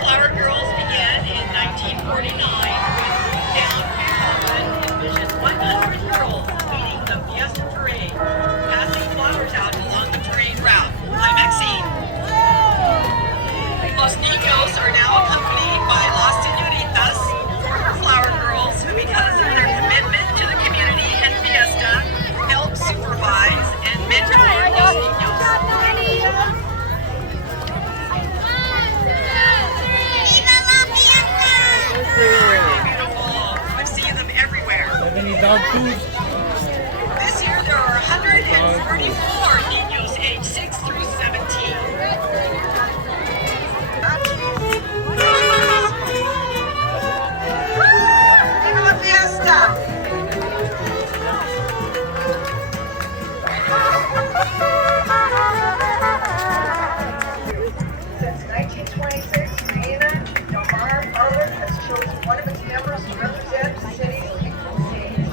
Flower Girls began in 1949 when down Coleman envisioned 100 girls leading the Fiesta parade, passing flowers out along the parade route. Hi, Maxine. Los Niños are now accompanied by Las Señoritas, former Flower Girls, who because of their commitment to the community and Fiesta, help supervise and mentor Los Niños. I've seen them everywhere. Have any dog food? This year there are 144 niños aged 6 through 17. Viva la Fiesta! Since 1926, Parliament has chosen one of its members to represent the city's equal stage.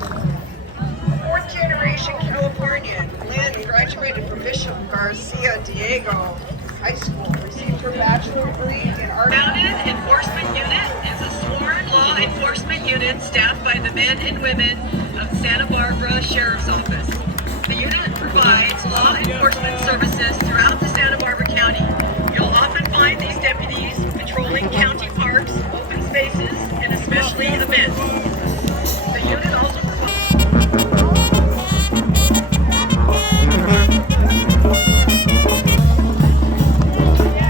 A fourth-generation Californian, Lynn graduated from Bishop Garcia Diego High School, received her bachelor's degree in art. Mounted Enforcement Unit is a sworn law enforcement unit staffed by the men and women of Santa Barbara Sheriff's Office. The unit provides law enforcement services throughout the Santa Barbara County. You'll often find these deputies patrolling county parks, open spaces, and especially events. The unit also provides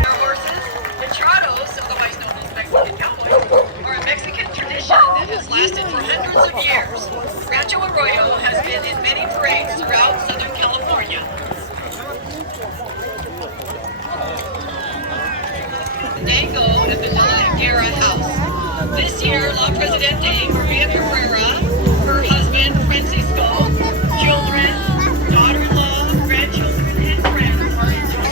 our horses. Machados, otherwise known as Mexican cowboys, are a Mexican tradition that has lasted for hundreds of years. Rancho Arroyo has been in many parades throughout Southern California. Dango at the La Guerra House. This year, La Presidente Maria Cabrera, her husband Francisco, children, daughter-in-law, grandchildren, and friends are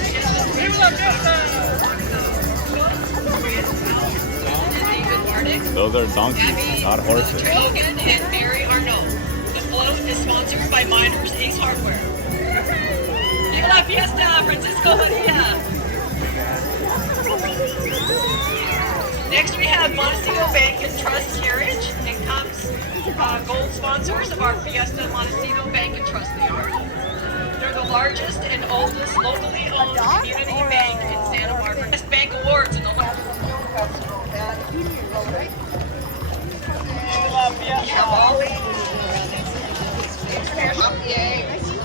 enjoying. Those are donkeys, not horses. Hogan and Mary Arnault. The float is sponsored by Miners Ace Hardware. Viva la Fiesta, Francisco Maria! Next we have Montecito Bank and Trust Carriage and comes gold sponsors of our Fiesta. Montecito Bank and Trust they are. They're the largest and oldest locally owned community bank in Santa Barbara. Best bank awards in the world.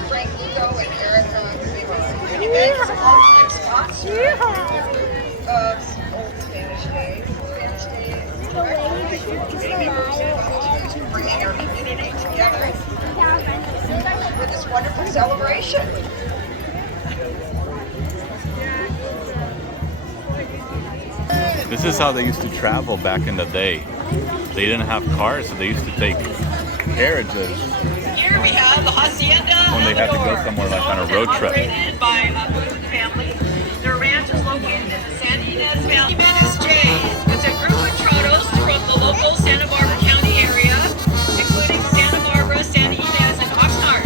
Frank Lugo and Erica Community Bank is a long-time sponsor of Old Spanish Day. Spanish Day is bringing our community together with this wonderful celebration. This is how they used to travel back in the day. They didn't have cars, so they used to take carriages. Here we have the Hacienda When they had to go somewhere like on a road trip. Operated by a Coleman family. Their ranch is located in the San Ynez Valley. It's a group of trotos from the local Santa Barbara County area, including Santa Barbara, San Ynez, and Oxnard.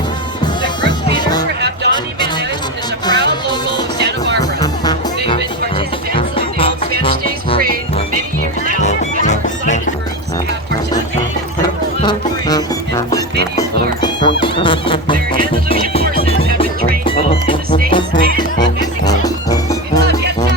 The group leader, Abdon Jimenez, is a proud local of Santa Barbara. They've been participants of the Old Spanish Days Parade for many years now, and our excited groups have participated in several other parades and won many awards. Their Andalusian horses have been trained both in the States and in Mexico. Viva la Fiesta!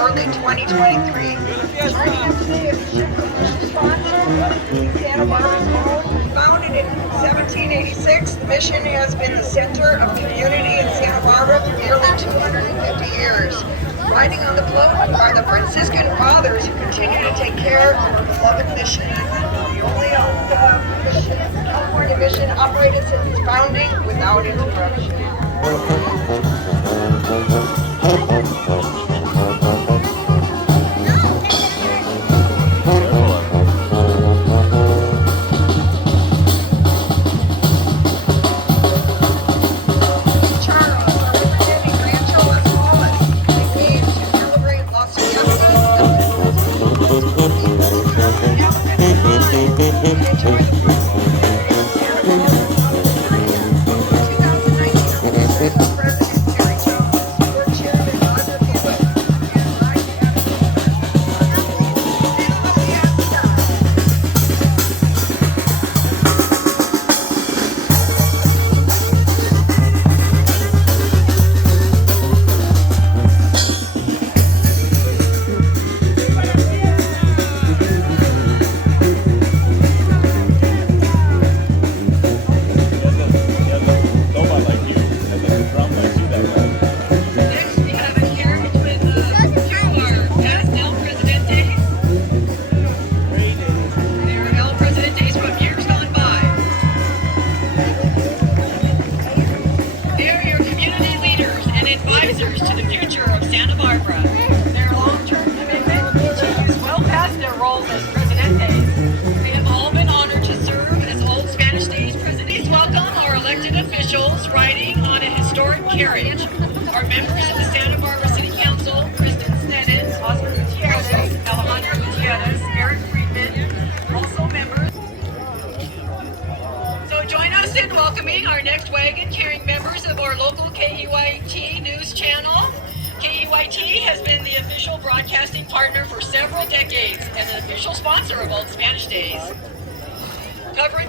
early 2023. Joining us today is the commercial sponsor, Santa Barbara's home. Founded in 1786, the mission has been the center of community in Santa Barbara for nearly 250 years. Riding on the float are the Franciscan fathers who continue to take care of our beloved mission. The only mission operated since its founding without interruption. Riding on a historic carriage are members of the Santa Barbara City Council, Kristen Sneddon, Oscar Gutierrez, Alejandro Gutierrez, Eric Friedman, also members. So join us in welcoming our next wagon carrying members of our local KEYT news channel. KEYT has been the official broadcasting partner for several decades and an official sponsor of Old Spanish Days. Covering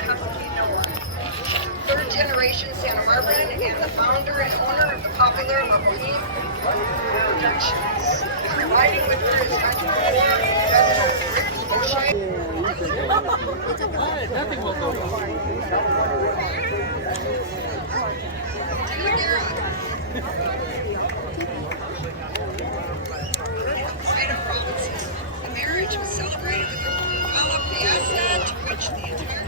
third generation Santa Barbara and the founder and owner of the popular MORPHTECH Productions. Riding with her is entrepreneur nothing will go wrong. The marriage was celebrated with a Fiesta to which the entire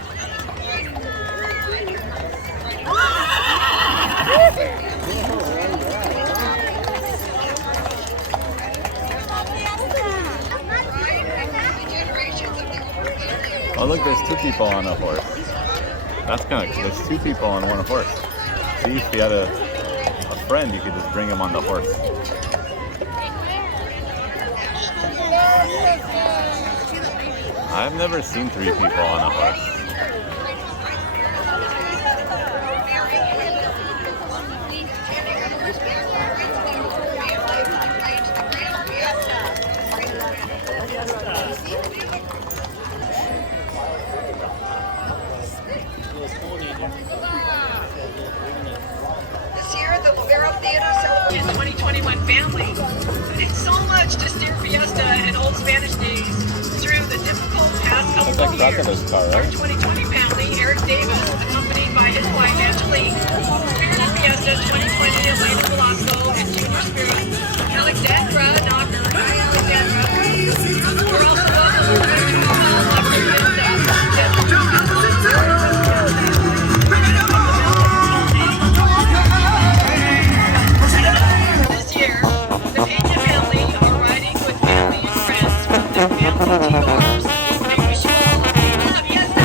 Oh look, there's two people on a horse. That's kind of, there's two people on one horse. See, if you had a friend, you could just bring him on the horse. I've never seen three people on a horse. This year, the Libero Theater celebrates 2021 family. It's so much to steer Fiesta and Old Spanish Days through the difficult past couple of years. Our 2020 family, Eric Davis, accompanied by his wife Angelique, Spirit Fiesta 2020, Elena Velasco, and Junior Spirit, Alexandra Knocker. Hi, Alexandra. We're also welcome to all of this year, the Pena family are riding with family and friends from their family team members. We wish you all a Viva Fiesta!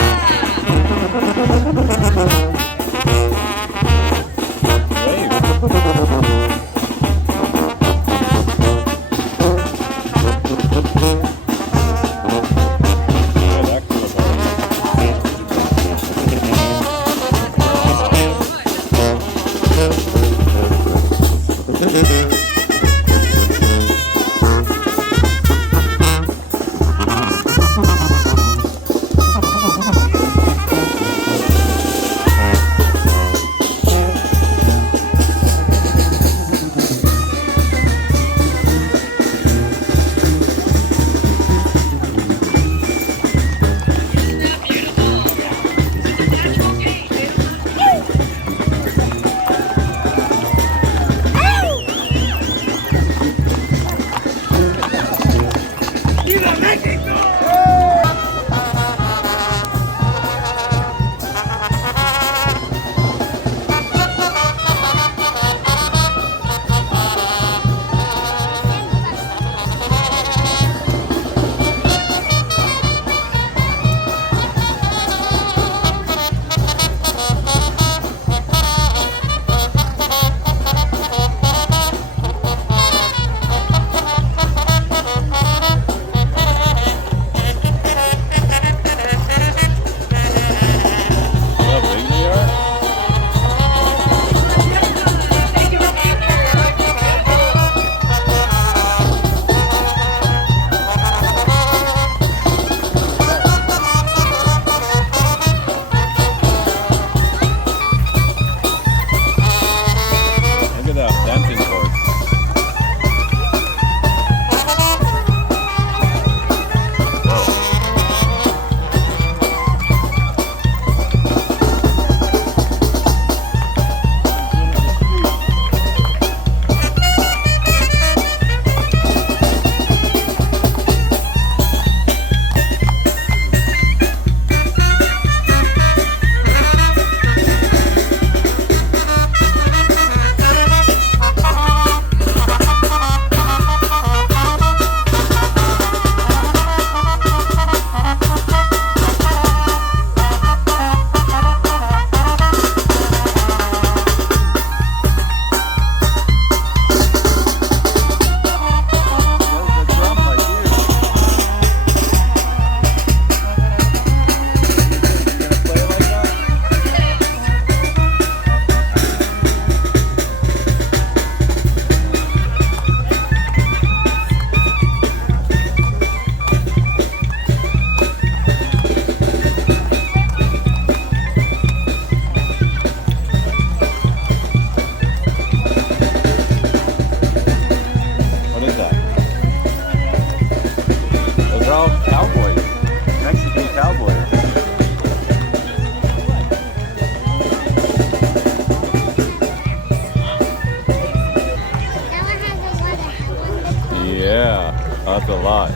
lot.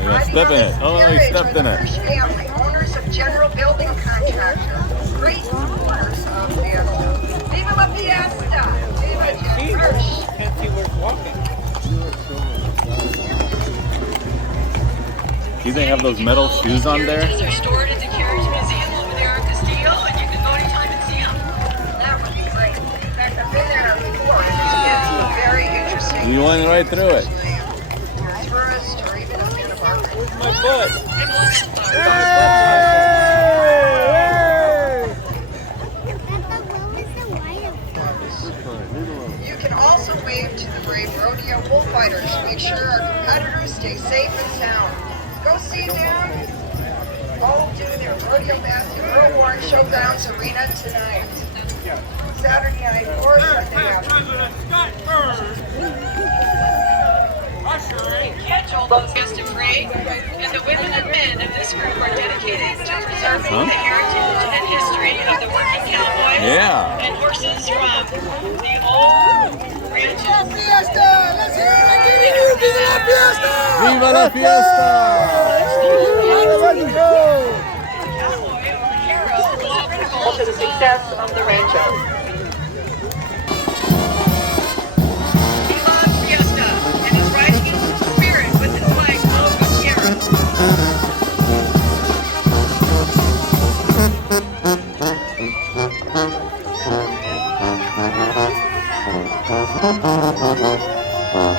You're gonna step in it. Oh no, you stepped in it. Family, owners of General Building Contractor, great owners of Fiesta. Viva la Fiesta! Viva Jim Hirsch! Can't see where it's walking. Do you think they have those metal shoes on there? Carriages are stored at the Carriage Museum over there at Castillo, and you can go anytime and see them. That would be great. In fact, I've been there before. It's very interesting. You went right through it. Tourist or even in Santa Barbara. Where's my butt? You can also wave to the brave rodeo bullfighters. Make sure our competitors stay safe and sound. Go see them. All do their rodeo mask at Earl Warren Showgrounds Arena tonight. Saturday night or Sunday afternoon. Catch all those Fiesta parade, and the women and men of this group are dedicated to preserving the heritage and history of the working cowboys and horses from the old ranches. Viva la Fiesta! To the success of the rancho. He loves Fiesta and is riding in spirit with his wife, Gutierrez.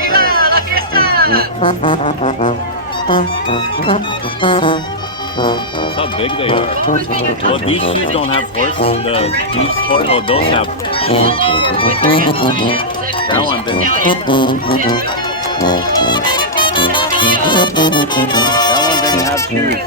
Viva la Fiesta! That's how big they are. Well, these shoes don't have horse. These horse. Oh, those have. That one didn't. That one didn't have shoes.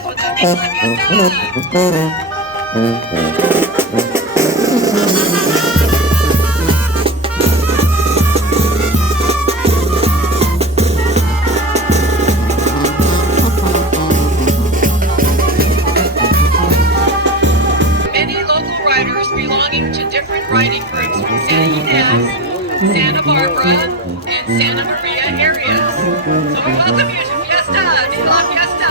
Belonging to different riding groups from Santa Ynez, Santa Barbara, and Santa Maria areas. So we welcome you to Fiesta! Viva la Fiesta!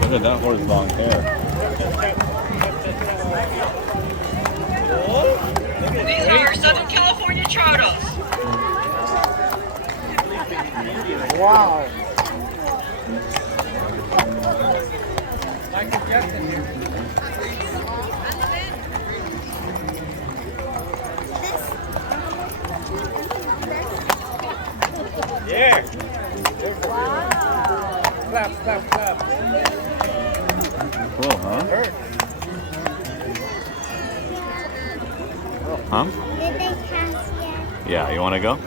Look at that horse long hair. These are Southern California Trottos. Wow. Michael Jackson here. Yeah. Wow. Clap, clap, clap. Cool, huh? Huh? Did they cast yet? Yeah, you want to go?